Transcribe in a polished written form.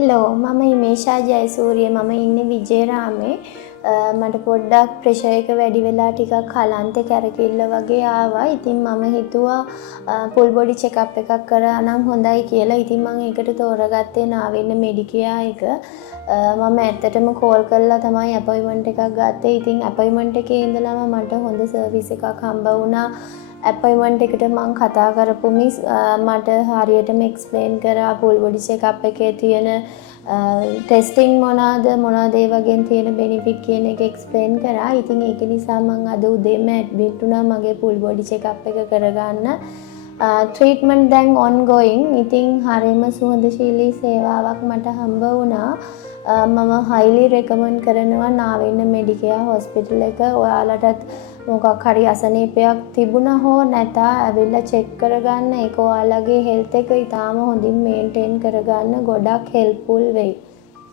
Hello මම හිමේෂා ජයසූරිය මම ඉන්නේ විජේරාමේ මට පොඩ්ඩක් ප්‍රෙෂර් එක වැඩි වෙලා ටිකක් කලන්තේ කැරකිල්ල වගේ ආවා. ඉතින් මම හිතුවා ෆුල් බොඩි චෙකප් එකක් කරා නම් හොඳයි කියලා. ඉතින් මම ඒකට තෝරගත්තේ නාවෙන්න මෙඩිකෙයා එක. මම ඇත්තටම කෝල් කරලා තමයි අපොයින්ට්මන්ට් එකක් ගත්තේ. ඉතින් අපොයින්ට්මන්ට් එකේ ඉඳලම මට හොඳ සර්විස් එකක් හම්බ වුණා. අපොයින්ට්මන්ට් එකට මම කතා කරපු මිස් මට හරියටම එක්ස්ප්ලেইন කරා ෆුල් බොඩි චෙකප් එකේ තියෙන ටෙස්ටිං මොනවාද ඒ වගේ තියෙන බෙනිෆිට් කියන එක එක්ස්ප්ලেইন කරා. ඉතින් ඒක නිසා මම අද උදේම ඇඩ්මිට් වුණා මගේ ෆුල් බොඩි චෙකප් එක කරගන්න. ට්‍රීට්මන්ට් දැන් ඔන්ගෝයින්. ඉතින් හරියම සුහදශීලී සේවාවක් මට හම්බ වුණා. මම highly recommend කරනවා නාවෙන්න මෙඩිකෙයා හොස්පිටල් එක. ඔයාලටත් මොකක් හරි අසනීපයක් තිබුණා හෝ නැත ඇවිල්ලා චෙක් කරගන්න. ඒක ඔයාලගේ හෙල්ත් එක ඉතාම හොඳින් මේන්ටේන් කරගන්න ගොඩක් හෙල්ප්ෆුල් වෙයි.